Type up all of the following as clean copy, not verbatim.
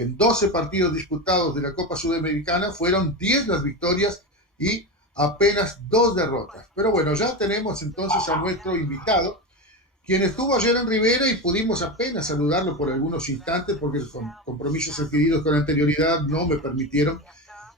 en 12 partidos disputados de la Copa Sudamericana, fueron 10 las victorias y apenas 2 derrotas. Pero bueno, ya tenemos entonces a nuestro invitado, quien estuvo ayer en Rivera y pudimos apenas saludarlo por algunos instantes porque compromisos adquiridos con anterioridad no me permitieron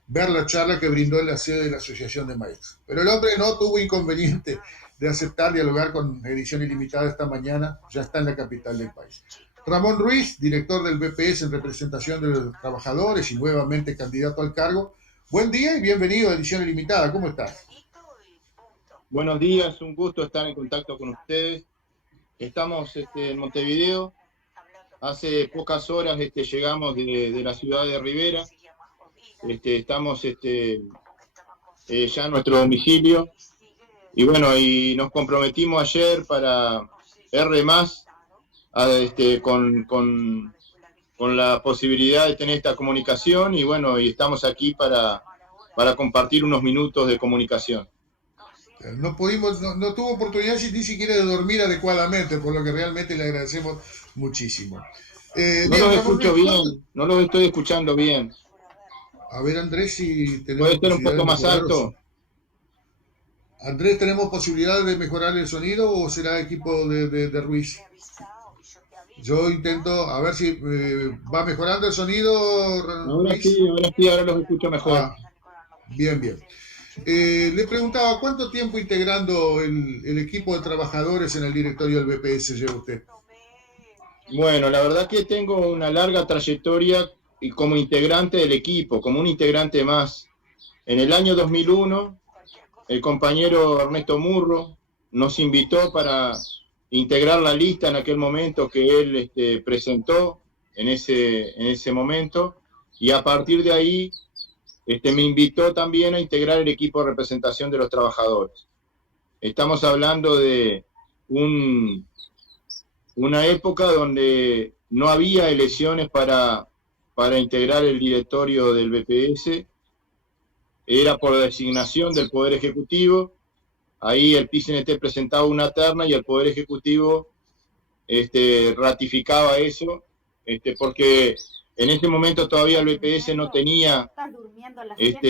ver la charla que brindó en la sede de la Asociación de Maestros. Pero el hombre no tuvo inconveniente de aceptar dialogar con Edición Ilimitada esta mañana, ya está en la capital del país. Ramón Ruiz, director del BPS en representación de los trabajadores y nuevamente candidato al cargo. Buen día y bienvenido a Edición Ilimitada. ¿Cómo estás? Buenos días, un gusto estar en contacto con ustedes. Estamos en Montevideo. Hace pocas horas llegamos de la ciudad de Rivera. Estamos ya en nuestro domicilio. Y bueno, y nos comprometimos ayer para R+, con la posibilidad de tener esta comunicación. Y bueno, y estamos aquí para compartir unos minutos de comunicación. No tuvo oportunidad ni siquiera de dormir adecuadamente, por lo que realmente le agradecemos muchísimo. No los escucho bien, no los estoy escuchando bien. A ver, Andrés, si tenemos ¿puede ser un poco más alto? Andrés, ¿tenemos posibilidad de mejorar el sonido o será equipo de Ruiz? Yo intento, a ver si va mejorando el sonido. Ahora sí, ahora los escucho mejor. Bien. Le preguntaba, ¿cuánto tiempo integrando el equipo de trabajadores en el directorio del BPS lleva usted? Bueno, la verdad que tengo una larga trayectoria y como integrante del equipo, como un integrante más. En el año 2001, el compañero Ernesto Murro nos invitó para integrar la lista en aquel momento que él presentó en ese momento, y a partir de ahí me invitó también a integrar el equipo de representación de los trabajadores. Estamos hablando de una época donde no había elecciones para integrar el directorio del BPS, era por designación del Poder Ejecutivo. Ahí el PCNT presentaba una terna y el Poder Ejecutivo ratificaba eso, porque en ese momento todavía el BPS no tenía,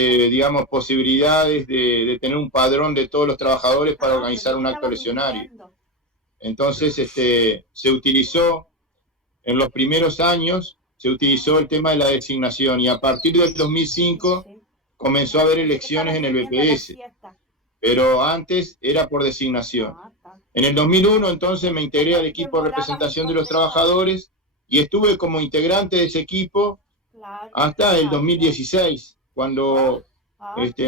digamos, posibilidades de tener un padrón de todos los trabajadores para organizar un acto eleccionario. Entonces, se utilizó, en los primeros años, se utilizó el tema de la designación, y a partir del 2005 comenzó a haber elecciones en el BPS, pero antes era por designación. En el 2001, entonces, me integré al equipo de representación de los trabajadores y estuve como integrante de ese equipo hasta el 2016, cuando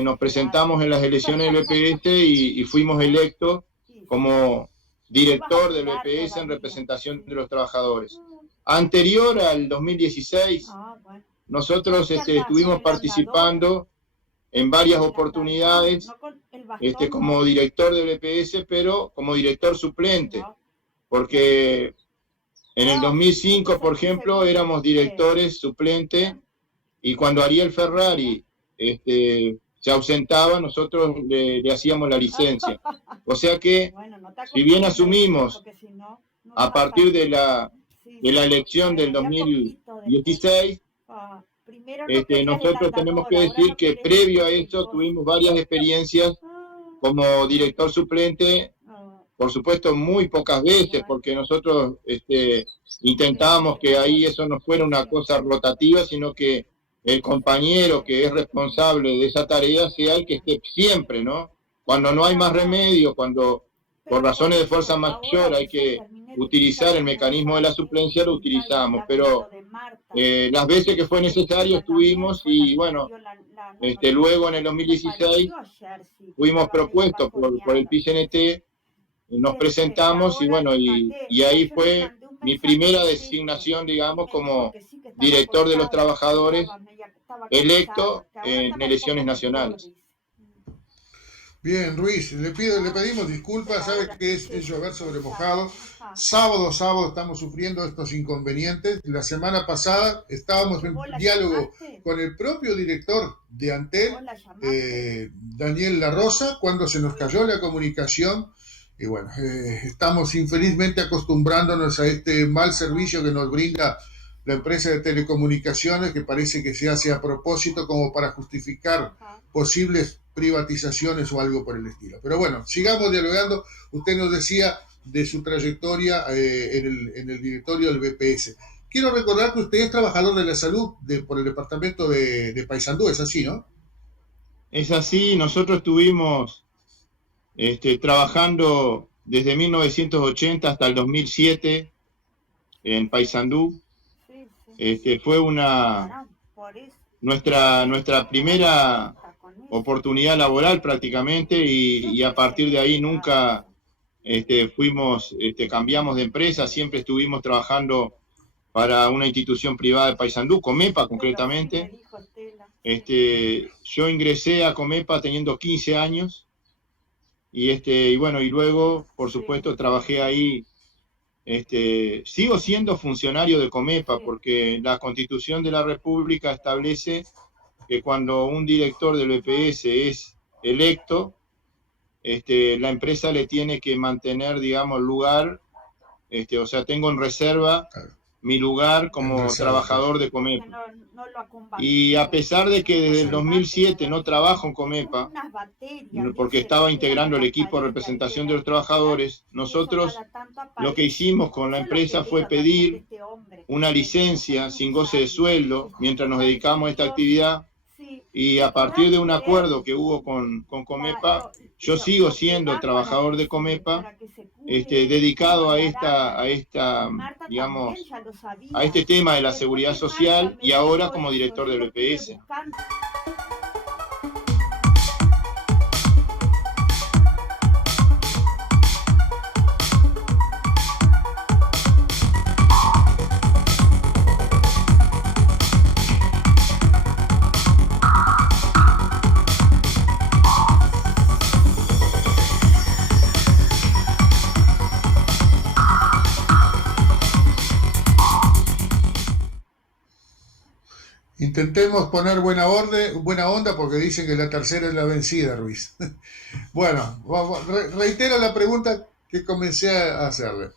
nos presentamos en las elecciones del BPS y fuimos electos como director del BPS en representación de los trabajadores. Anterior al 2016, nosotros estuvimos participando en varias oportunidades como director del BPS, pero como director suplente, porque en el 2005, por ejemplo, éramos directores suplentes, y cuando Ariel Ferrari se ausentaba, nosotros le hacíamos la licencia. O sea que, si bien asumimos a partir de la elección del 2016, nosotros tenemos que decir que previo a esto tuvimos varias experiencias como director suplente, por supuesto muy pocas veces, porque nosotros intentábamos que ahí eso no fuera una cosa rotativa, sino que el compañero que es responsable de esa tarea sea el que esté siempre, ¿no? Cuando no hay más remedio, cuando por razones de fuerza mayor hay que utilizar el mecanismo de la suplencia, lo utilizamos, pero las veces que fue necesario estuvimos, y bueno, luego en el 2016 fuimos propuestos por el PCNT, nos presentamos y bueno, y ahí fue mi primera designación, digamos, como director de los trabajadores electo en elecciones nacionales. Bien, Ruiz, le pedimos disculpas, sabe que es llover sobre mojado. Sábado estamos sufriendo estos inconvenientes. La semana pasada estábamos en diálogo con el propio director de Antel, Daniel La Rosa, cuando se nos cayó la comunicación. Y bueno, estamos infelizmente acostumbrándonos a este mal servicio que nos brinda la empresa de telecomunicaciones, que parece que se hace a propósito como para justificar posibles privatizaciones o algo por el estilo. Pero bueno, sigamos dialogando. Usted nos decía de su trayectoria en el directorio del BPS. Quiero recordar que usted es trabajador de la salud por el departamento de Paysandú, ¿es así, no? Es así, nosotros estuvimos trabajando desde 1980 hasta el 2007 en Paysandú. Fue nuestra primera oportunidad laboral prácticamente, y a partir de ahí nunca cambiamos de empresa, siempre estuvimos trabajando para una institución privada de Paysandú, Comepa concretamente. Yo ingresé a Comepa teniendo 15 años y luego, por supuesto, trabajé ahí. Sigo siendo funcionario de Comepa porque la Constitución de la República establece que cuando un director del BPS es electo, la empresa le tiene que mantener, digamos, lugar, o sea, tengo en reserva mi lugar como trabajador de Comepa. Y a pesar de que desde el 2007 no trabajo en Comepa, porque estaba integrando el equipo de representación de los trabajadores, nosotros lo que hicimos con la empresa fue pedir una licencia sin goce de sueldo mientras nos dedicamos a esta actividad, y a partir de un acuerdo que hubo con Comepa, yo sigo siendo trabajador de Comepa, dedicado a este tema de la seguridad social, y ahora como director del BPS. Intentemos poner buena onda, porque dicen que la tercera es la vencida, Ruiz. Bueno, reitero la pregunta que comencé a hacerle.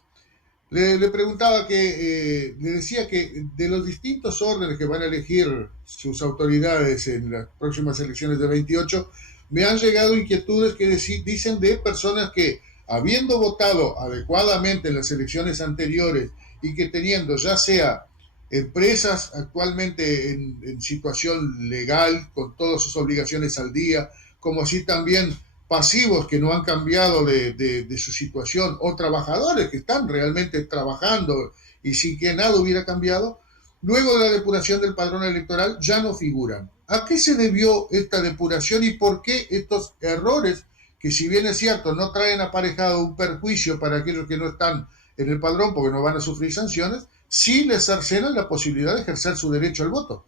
Le preguntaba le decía que de los distintos órdenes que van a elegir sus autoridades en las próximas elecciones de 28, me han llegado inquietudes que dicen de personas que, habiendo votado adecuadamente en las elecciones anteriores y que teniendo ya sea empresas actualmente en situación legal, con todas sus obligaciones al día, como así también pasivos que no han cambiado de su situación, o trabajadores que están realmente trabajando y sin que nada hubiera cambiado, luego de la depuración del padrón electoral ya no figuran. ¿A qué se debió esta depuración y por qué estos errores, que si bien es cierto no traen aparejado un perjuicio para aquellos que no están en el padrón porque no van a sufrir sanciones, sí les cercenan la posibilidad de ejercer su derecho al voto?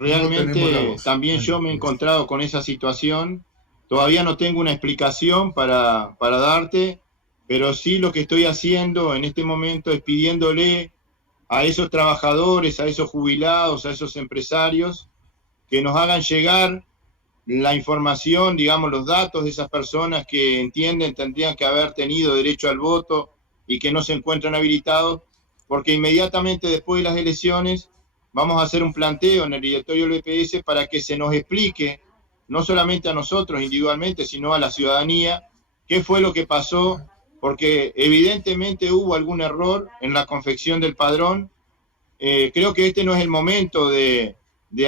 Realmente también yo me he encontrado con esa situación. Todavía no tengo una explicación para darte, pero sí lo que estoy haciendo en este momento es pidiéndole a esos trabajadores, a esos jubilados, a esos empresarios, que nos hagan llegar la información, digamos, los datos de esas personas que entienden tendrían que haber tenido derecho al voto y que no se encuentran habilitados, porque inmediatamente después de las elecciones vamos a hacer un planteo en el directorio del BPS para que se nos explique, no solamente a nosotros individualmente, sino a la ciudadanía, qué fue lo que pasó, porque evidentemente hubo algún error en la confección del padrón. Creo que este no es el momento de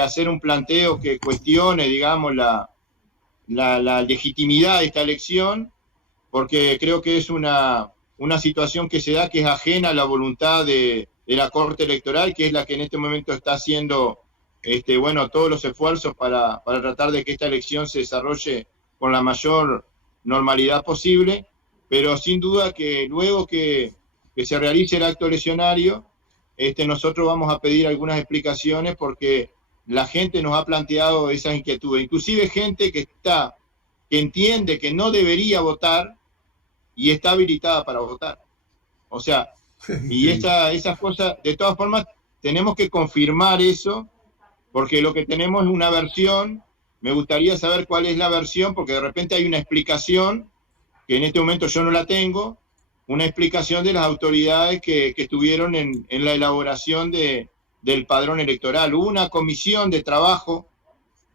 hacer un planteo que cuestione, digamos, la legitimidad de esta elección, porque creo que es una situación que se da que es ajena a la voluntad de la Corte Electoral, que es la que en este momento está haciendo todos los esfuerzos para tratar de que esta elección se desarrolle con la mayor normalidad posible, pero sin duda que luego que se realice el acto eleccionario, nosotros vamos a pedir algunas explicaciones, porque la gente nos ha planteado esas inquietudes, inclusive gente que entiende que no debería votar y está habilitada para votar. O sea, y esas cosas, de todas formas, tenemos que confirmar eso, porque lo que tenemos es una versión. Me gustaría saber cuál es la versión, porque de repente hay una explicación que en este momento yo no la tengo, una explicación de las autoridades que estuvieron en la elaboración del padrón electoral. Hubo una comisión de trabajo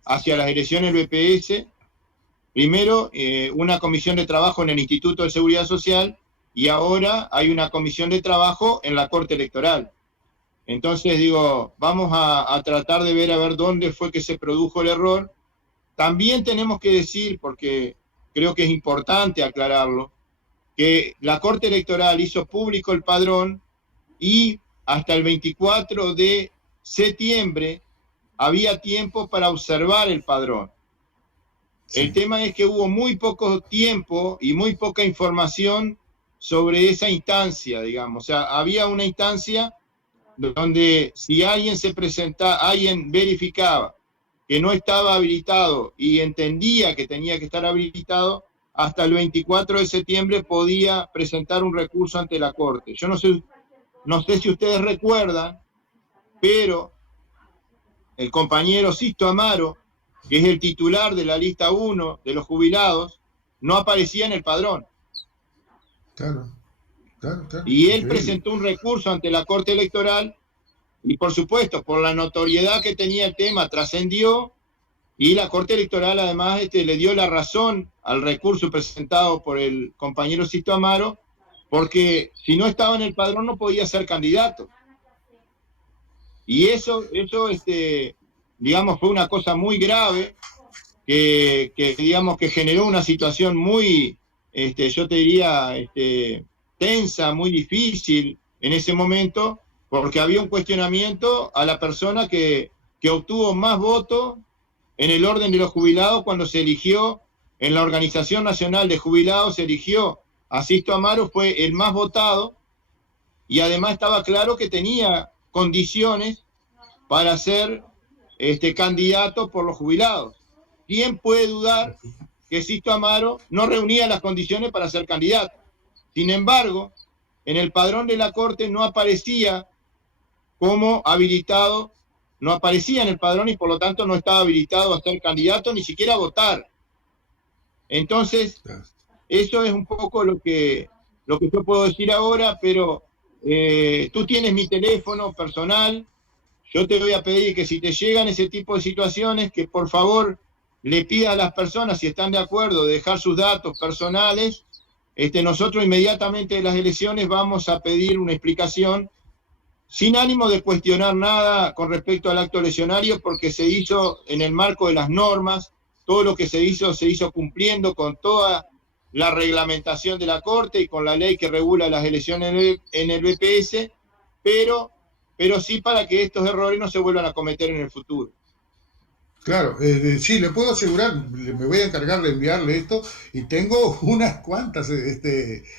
hacia las elecciones del BPS, primero una comisión de trabajo en el Instituto de Seguridad Social, y ahora hay una comisión de trabajo en la Corte Electoral. Entonces digo, vamos a tratar de ver a ver dónde fue que se produjo el error. También tenemos que decir, porque creo que es importante aclararlo, que la Corte Electoral hizo público el padrón y hasta el 24 de septiembre había tiempo para observar el padrón. Sí. El tema es que hubo muy poco tiempo y muy poca información sobre esa instancia, digamos. O sea, había una instancia donde si alguien se presentaba, alguien verificaba que no estaba habilitado y entendía que tenía que estar habilitado, hasta el 24 de septiembre podía presentar un recurso ante la Corte. Yo no sé si ustedes recuerdan, pero el compañero Sisto Amaro, que es el titular de la lista 1 de los jubilados, no aparecía en el padrón. Claro. Y él presentó un recurso ante la Corte Electoral y, por supuesto, por la notoriedad que tenía el tema, trascendió, y la Corte Electoral además le dio la razón al recurso presentado por el compañero Sisto Amaro, porque si no estaba en el padrón no podía ser candidato. Y eso digamos, fue una cosa muy grave que digamos, que generó una situación muy, yo te diría, tensa, muy difícil en ese momento, porque había un cuestionamiento a la persona que obtuvo más votos en el orden de los jubilados cuando se eligió en la Organización Nacional de Jubilados, se eligió a Sisto Amaro, fue el más votado, y además estaba claro que tenía condiciones para ser candidato por los jubilados. ¿Quién puede dudar que Sisto Amaro no reunía las condiciones para ser candidato? Sin embargo, en el padrón de la Corte no aparecía como habilitado, no aparecía en el padrón y por lo tanto no estaba habilitado a ser candidato, ni siquiera a votar. Entonces, eso es un poco lo que yo puedo decir ahora, pero tú tienes mi teléfono personal. Yo te voy a pedir que si te llegan ese tipo de situaciones, que por favor le pidas a las personas, si están de acuerdo, de dejar sus datos personales. Nosotros inmediatamente de las elecciones vamos a pedir una explicación sin ánimo de cuestionar nada con respecto al acto eleccionario, porque se hizo en el marco de las normas. Todo lo que se hizo cumpliendo con toda la reglamentación de la Corte y con la ley que regula las elecciones en el BPS, pero sí para que estos errores no se vuelvan a cometer en el futuro. Claro, sí, le puedo asegurar, me voy a encargar de enviarle esto y tengo unas cuantas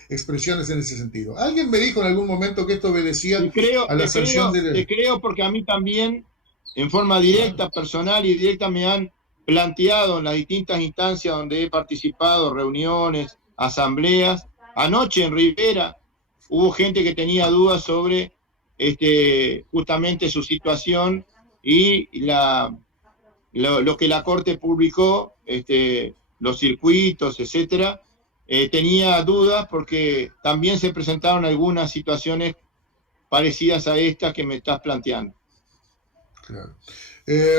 expresiones en ese sentido. Alguien me dijo en algún momento que esto obedecía a la sanción de... Te creo porque a mí también, en forma directa, personal y directa, me han planteado en las distintas instancias donde he participado, reuniones, asambleas. Anoche en Rivera hubo gente que tenía dudas sobre justamente su situación y lo que la Corte publicó, los circuitos, etcétera. Tenía dudas porque también se presentaron algunas situaciones parecidas a estas que me estás planteando. Claro.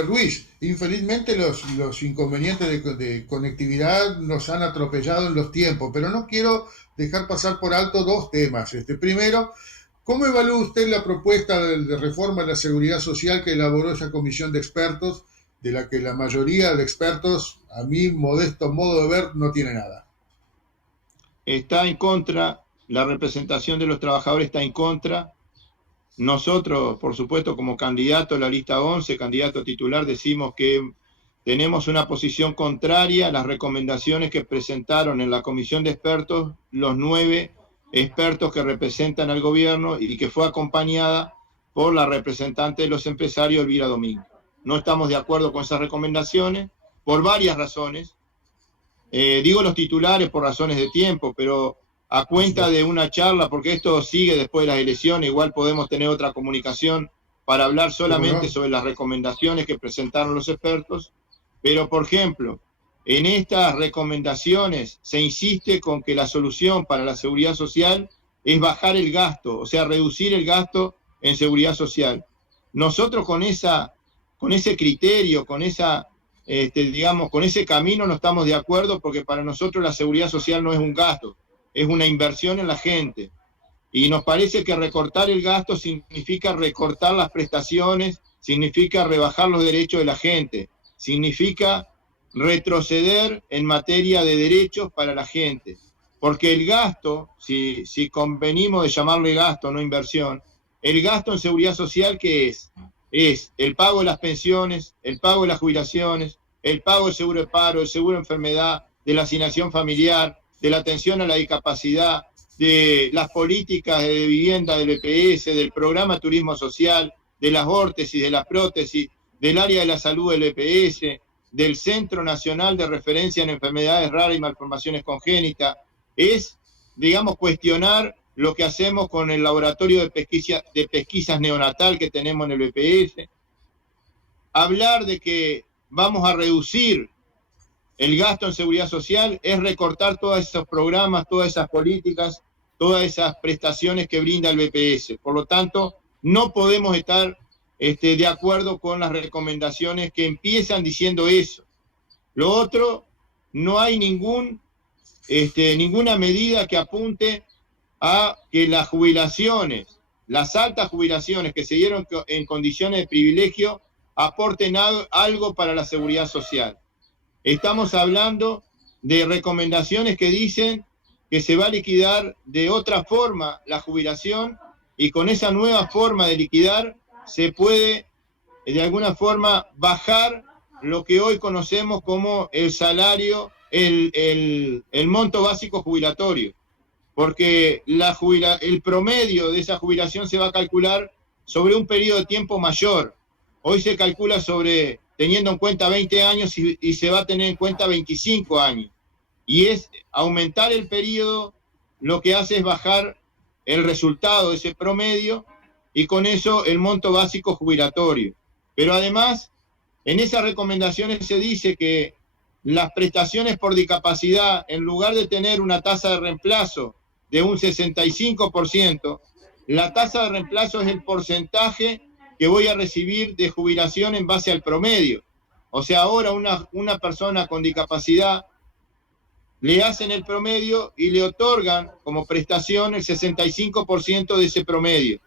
Ruiz, infelizmente los inconvenientes de conectividad nos han atropellado en los tiempos, pero no quiero dejar pasar por alto dos temas. Primero, ¿cómo evalúa usted la propuesta de reforma de la seguridad social que elaboró esa comisión de expertos, de la que la mayoría de expertos, a mi modesto modo de ver, no tiene nada? Está en contra, la representación de los trabajadores está en contra. Nosotros, por supuesto, como candidato a la lista 11, candidato titular, decimos que tenemos una posición contraria a las recomendaciones que presentaron en la comisión de expertos los 9 expertos que representan al gobierno y que fue acompañada por la representante de los empresarios, Elvira Domínguez. No estamos de acuerdo con esas recomendaciones por varias razones. Digo los titulares por razones de tiempo, pero a cuenta de una charla, porque esto sigue después de las elecciones, igual podemos tener otra comunicación para hablar solamente sobre las recomendaciones que presentaron los expertos. Pero, por ejemplo, en estas recomendaciones se insiste con que la solución para la seguridad social es bajar el gasto, o sea, reducir el gasto en seguridad social. Nosotros con ese criterio, con ese camino no estamos de acuerdo, porque para nosotros la seguridad social no es un gasto, es una inversión en la gente. Y nos parece que recortar el gasto significa recortar las prestaciones, significa rebajar los derechos de la gente, significa retroceder en materia de derechos para la gente. Porque el gasto, si convenimos de llamarle gasto, no inversión, el gasto en seguridad social, ¿qué es? Es el pago de las pensiones, el pago de las jubilaciones, el pago del seguro de paro, el seguro de enfermedad, de la asignación familiar, de la atención a la discapacidad, de las políticas de vivienda del EPS, del programa turismo social, de las órtesis, de las prótesis, del área de la salud del EPS, del Centro Nacional de Referencia en Enfermedades Raras y Malformaciones Congénitas. Es, digamos, cuestionar lo que hacemos con el laboratorio de pesquisas neonatal que tenemos en el EPS. Hablar de que vamos a reducir el gasto en seguridad social es recortar todos esos programas, todas esas políticas, todas esas prestaciones que brinda el BPS. Por lo tanto, no podemos estar de acuerdo con las recomendaciones que empiezan diciendo eso. Lo otro, no hay ninguna medida que apunte a que las jubilaciones, las altas jubilaciones que se dieron en condiciones de privilegio, aporten algo para la seguridad social. Estamos hablando de recomendaciones que dicen que se va a liquidar de otra forma la jubilación, y con esa nueva forma de liquidar se puede de alguna forma bajar lo que hoy conocemos como el salario, el monto básico jubilatorio, porque el promedio de esa jubilación se va a calcular sobre un periodo de tiempo mayor. Hoy se calcula teniendo en cuenta 20 años y se va a tener en cuenta 25 años. Y es aumentar el periodo, lo que hace es bajar el resultado de ese promedio y con eso el monto básico jubilatorio. Pero además, en esas recomendaciones se dice que las prestaciones por discapacidad, en lugar de tener una tasa de reemplazo de un 65%, la tasa de reemplazo es el porcentaje que voy a recibir de jubilación en base al promedio. O sea, ahora una persona con discapacidad le hacen el promedio y le otorgan como prestación el 65% de ese promedio.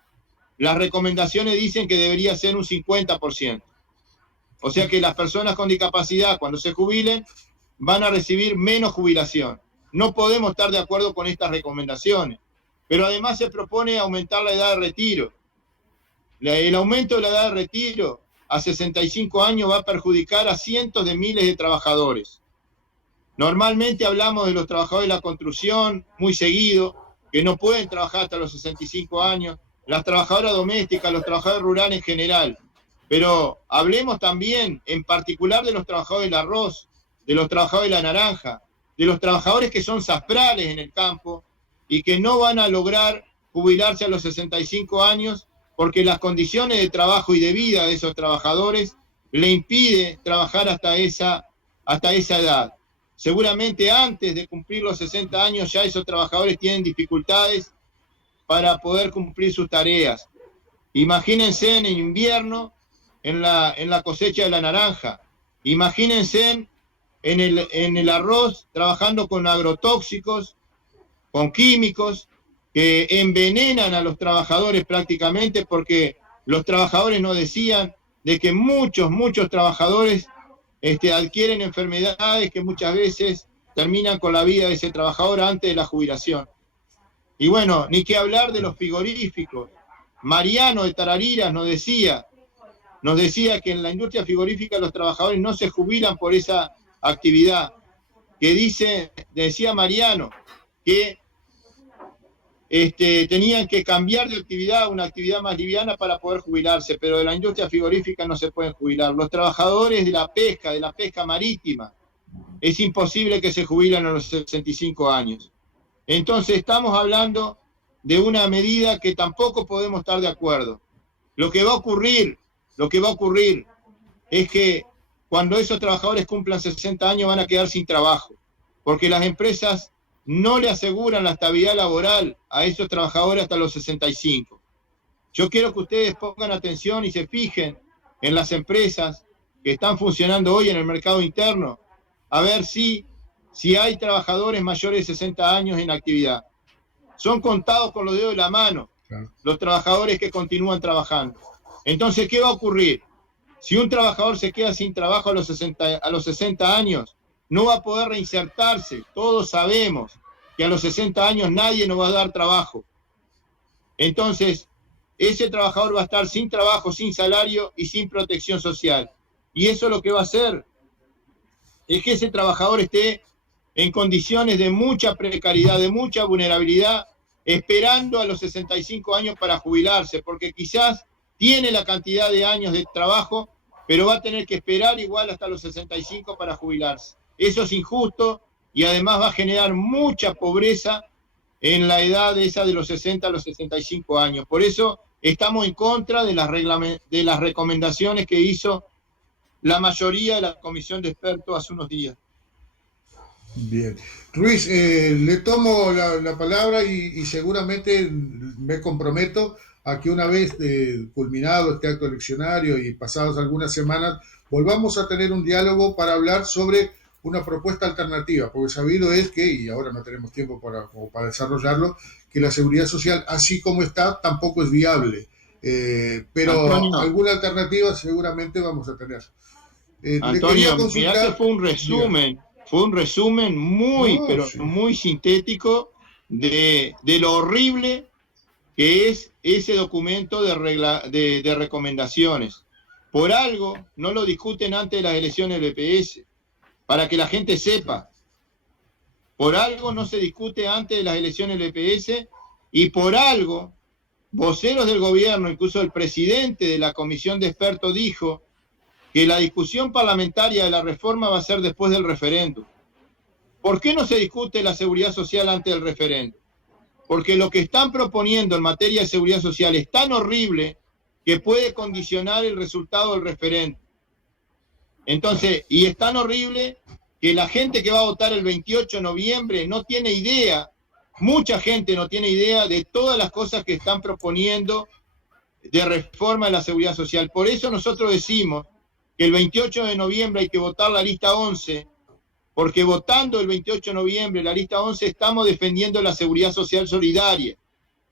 Las recomendaciones dicen que debería ser un 50%. O sea que las personas con discapacidad, cuando se jubilen, van a recibir menos jubilación. No podemos estar de acuerdo con estas recomendaciones. Pero además se propone aumentar la edad de retiro. El aumento de la edad de retiro a 65 años va a perjudicar a cientos de miles de trabajadores. Normalmente hablamos de los trabajadores de la construcción muy seguido, que no pueden trabajar hasta los 65 años, las trabajadoras domésticas, los trabajadores rurales en general. Pero hablemos también en particular de los trabajadores del arroz, de los trabajadores de la naranja, de los trabajadores que son sastrales en el campo y que no van a lograr jubilarse a los 65 años porque las condiciones de trabajo y de vida de esos trabajadores le impide trabajar hasta esa edad. Seguramente antes de cumplir los 60 años ya esos trabajadores tienen dificultades para poder cumplir sus tareas. Imagínense en invierno en la cosecha de la naranja. Imagínense en el arroz trabajando con agrotóxicos, con químicos que envenenan a los trabajadores prácticamente, porque los trabajadores nos decían de que muchos trabajadores adquieren enfermedades que muchas veces terminan con la vida de ese trabajador antes de la jubilación. Y bueno, ni qué hablar de los frigoríficos. Mariano de Tarariras nos decía que en la industria frigorífica los trabajadores no se jubilan por esa actividad, que decía Mariano, que tenían que cambiar de actividad a una actividad más liviana para poder jubilarse, pero de la industria frigorífica no se pueden jubilar. Los trabajadores de la pesca marítima, es imposible que se jubilen a los 65 años. Entonces estamos hablando de una medida que tampoco podemos estar de acuerdo. Lo que va a ocurrir es que cuando esos trabajadores cumplan 60 años van a quedar sin trabajo, porque las empresas no le aseguran la estabilidad laboral a esos trabajadores hasta los 65. Yo quiero que ustedes pongan atención y se fijen en las empresas que están funcionando hoy en el mercado interno, a ver si hay trabajadores mayores de 60 años en actividad. Son contados con los dedos de la mano, claro, los trabajadores que continúan trabajando. Entonces, ¿qué va a ocurrir? Si un trabajador se queda sin trabajo a los 60 años, no va a poder reinsertarse. Todos sabemos que a los 60 años nadie nos va a dar trabajo. Entonces, ese trabajador va a estar sin trabajo, sin salario y sin protección social. Y eso lo que va a hacer es que ese trabajador esté en condiciones de mucha precariedad, de mucha vulnerabilidad, esperando a los 65 años para jubilarse, porque quizás tiene la cantidad de años de trabajo, pero va a tener que esperar igual hasta los 65 para jubilarse. Eso es injusto y además va a generar mucha pobreza en la edad esa de los 60 a los 65 años. Por eso estamos en contra de las recomendaciones que hizo la mayoría de la comisión de expertos hace unos días. Bien. Ruiz, le tomo la palabra y seguramente me comprometo a que una vez culminado este acto eleccionario y pasadas algunas semanas, volvamos a tener un diálogo para hablar sobre una propuesta alternativa, porque sabido es que, y ahora no tenemos tiempo para desarrollarlo, que la seguridad social, así como está, tampoco es viable. Pero Antonio, alguna alternativa seguramente vamos a tener. Antonio, mirá que fue un resumen muy sintético de lo horrible que es ese documento de recomendaciones. Por algo no lo discuten antes de las elecciones del BPS, para que la gente sepa. Por algo no se discute antes de las elecciones del BPS y por algo voceros del gobierno, incluso el presidente de la comisión de expertos dijo que la discusión parlamentaria de la reforma va a ser después del referéndum. ¿Por qué no se discute la seguridad social antes del referéndum? Porque lo que están proponiendo en materia de seguridad social es tan horrible que puede condicionar el resultado del referéndum. Entonces, y es tan horrible que la gente que va a votar el 28 de noviembre no tiene idea, mucha gente no tiene idea de todas las cosas que están proponiendo de reforma de la seguridad social. Por eso nosotros decimos que el 28 de noviembre hay que votar la lista 11, porque votando el 28 de noviembre la lista 11 estamos defendiendo la seguridad social solidaria.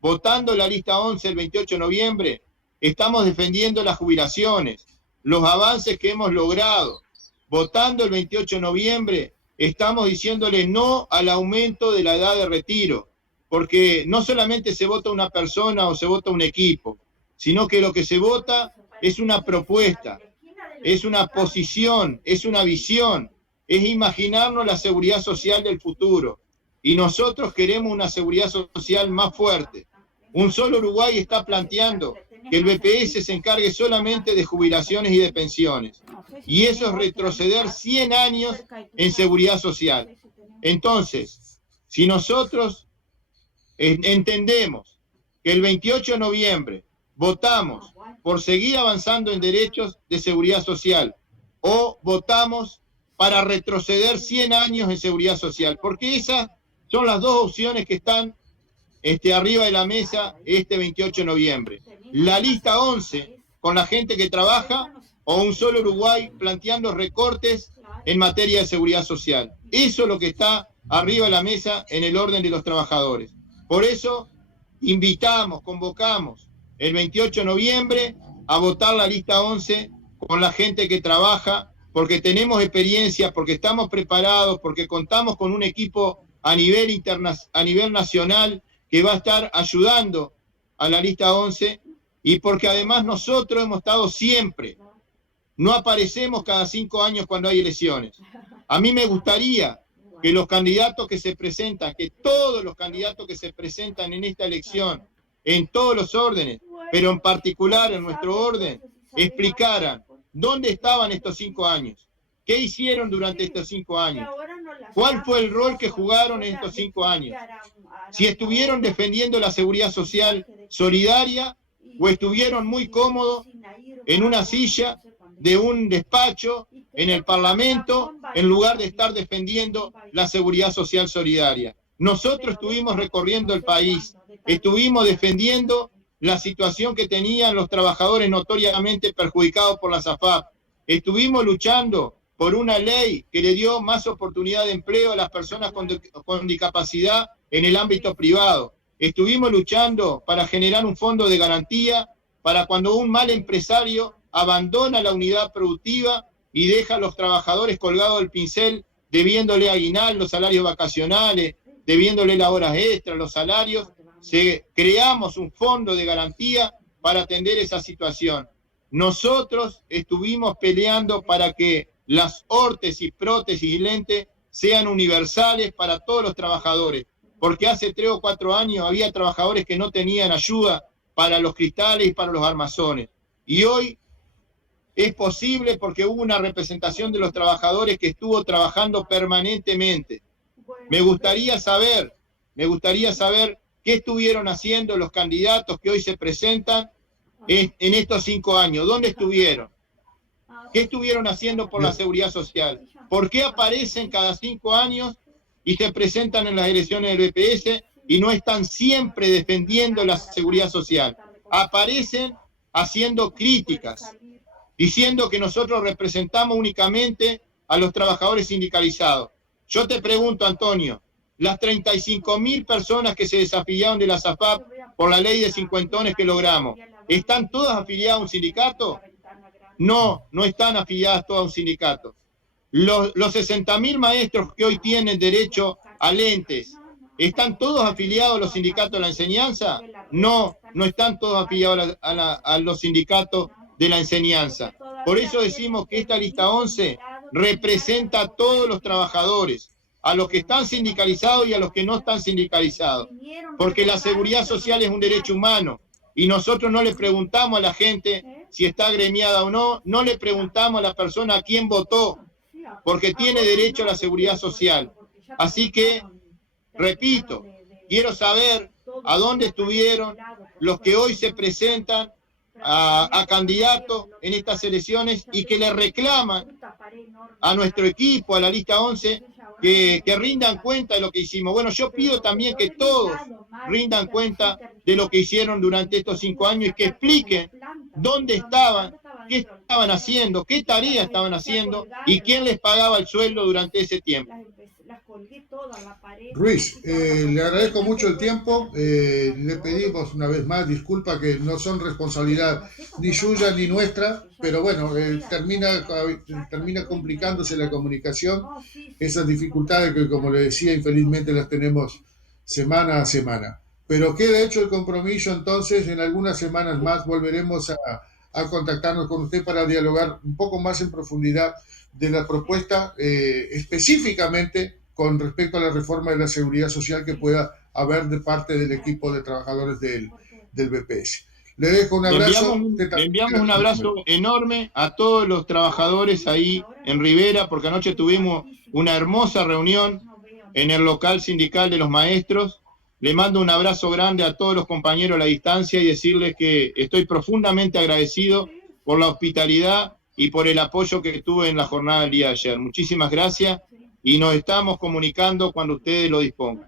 Votando la lista 11 el 28 de noviembre estamos defendiendo las jubilaciones, los avances que hemos logrado. Votando el 28 de noviembre estamos diciéndole no al aumento de la edad de retiro, porque no solamente se vota una persona o se vota un equipo, sino que lo que se vota es una propuesta, es una posición, es una visión, es imaginarnos la seguridad social del futuro. Y nosotros queremos una seguridad social más fuerte. Un solo Uruguay está planteando que el BPS se encargue solamente de jubilaciones y de pensiones. Y eso es retroceder 100 años en seguridad social. Entonces, si nosotros entendemos que el 28 de noviembre votamos por seguir avanzando en derechos de seguridad social o votamos para retroceder 100 años en seguridad social, porque esas son las dos opciones que están arriba de la mesa este 28 de noviembre. La lista 11 con la gente que trabaja o un solo Uruguay planteando recortes en materia de seguridad social. Eso es lo que está arriba de la mesa en el orden de los trabajadores. Por eso invitamos, convocamos el 28 de noviembre a votar la lista 11 con la gente que trabaja, porque tenemos experiencia, porque estamos preparados, porque contamos con un equipo a nivel nacional que va a estar ayudando a la lista 11 y porque además nosotros hemos estado siempre, no aparecemos cada 5 años cuando hay elecciones. A mí me gustaría que los candidatos que se presentan, que todos los candidatos que se presentan en esta elección, en todos los órdenes, pero en particular en nuestro orden, explicaran dónde estaban estos 5 años, qué hicieron durante estos 5 años, cuál fue el rol que jugaron en estos 5 años, si estuvieron defendiendo la seguridad social solidaria o estuvieron muy cómodos en una silla de un despacho en el Parlamento en lugar de estar defendiendo la seguridad social solidaria. Nosotros estuvimos recorriendo el país, estuvimos defendiendo la situación que tenían los trabajadores notoriamente perjudicados por la SAFAP. Estuvimos luchando por una ley que le dio más oportunidad de empleo a las personas con discapacidad en el ámbito privado. Estuvimos luchando para generar un fondo de garantía para cuando un mal empresario abandona la unidad productiva y deja a los trabajadores colgados del pincel, debiéndole aguinaldos, salarios vacacionales, debiéndole las horas extras, los salarios. Creamos un fondo de garantía para atender esa situación. Nosotros estuvimos peleando para que las órtesis, prótesis y lentes sean universales para todos los trabajadores, porque hace 3 o 4 años había trabajadores que no tenían ayuda para los cristales y para los armazones. Y hoy es posible porque hubo una representación de los trabajadores que estuvo trabajando permanentemente. Me gustaría saber qué estuvieron haciendo los candidatos que hoy se presentan en estos 5 años. ¿Dónde estuvieron? ¿Qué estuvieron haciendo por la seguridad social? ¿Por qué aparecen cada 5 años y se presentan en las elecciones del BPS y no están siempre defendiendo la seguridad social? Aparecen haciendo críticas, diciendo que nosotros representamos únicamente a los trabajadores sindicalizados. Yo te pregunto, Antonio, las 35.000 personas que se desafiliaron de la SAFAP por la ley de cincuentones que logramos, ¿están todas afiliadas a un sindicato? No, no están afiliadas todas a un sindicato. Los 60.000 maestros que hoy tienen derecho a lentes, ¿están todos afiliados a los sindicatos de la enseñanza? No, no están todos afiliados a los sindicatos de la enseñanza. Por eso decimos que esta lista 11 representa a todos los trabajadores, a los que están sindicalizados y a los que no están sindicalizados, porque la seguridad social es un derecho humano y nosotros no le preguntamos a la gente si está agremiada o no, no le preguntamos a la persona a quién votó, porque tiene derecho a la seguridad social. Así que, repito, quiero saber a dónde estuvieron los que hoy se presentan a candidatos en estas elecciones y que le reclaman a nuestro equipo, a la lista 11, que rindan cuenta de lo que hicimos. Bueno, yo pido también que todos rindan cuenta de lo que hicieron durante estos 5 años y que expliquen dónde estaban, qué estaban haciendo, qué tarea estaban haciendo y quién les pagaba el sueldo durante ese tiempo. Ruiz, le agradezco mucho el tiempo, le pedimos una vez más disculpas que no son responsabilidad ni suya ni nuestra, pero bueno, termina complicándose la comunicación, esas dificultades que, como le decía, infelizmente las tenemos semana a semana. Pero queda hecho el compromiso, entonces en algunas semanas más volveremos a contactarnos con usted para dialogar un poco más en profundidad de la propuesta específicamente con respecto a la reforma de la seguridad social que pueda haber de parte del equipo de trabajadores del BPS. Le dejo un abrazo. Le enviamos un abrazo enorme a todos los trabajadores ahí en Rivera, porque anoche tuvimos una hermosa reunión en el local sindical de los maestros. Le mando un abrazo grande a todos los compañeros a la distancia y decirles que estoy profundamente agradecido por la hospitalidad y por el apoyo que tuve en la jornada del día de ayer. Muchísimas gracias y nos estamos comunicando cuando ustedes lo dispongan.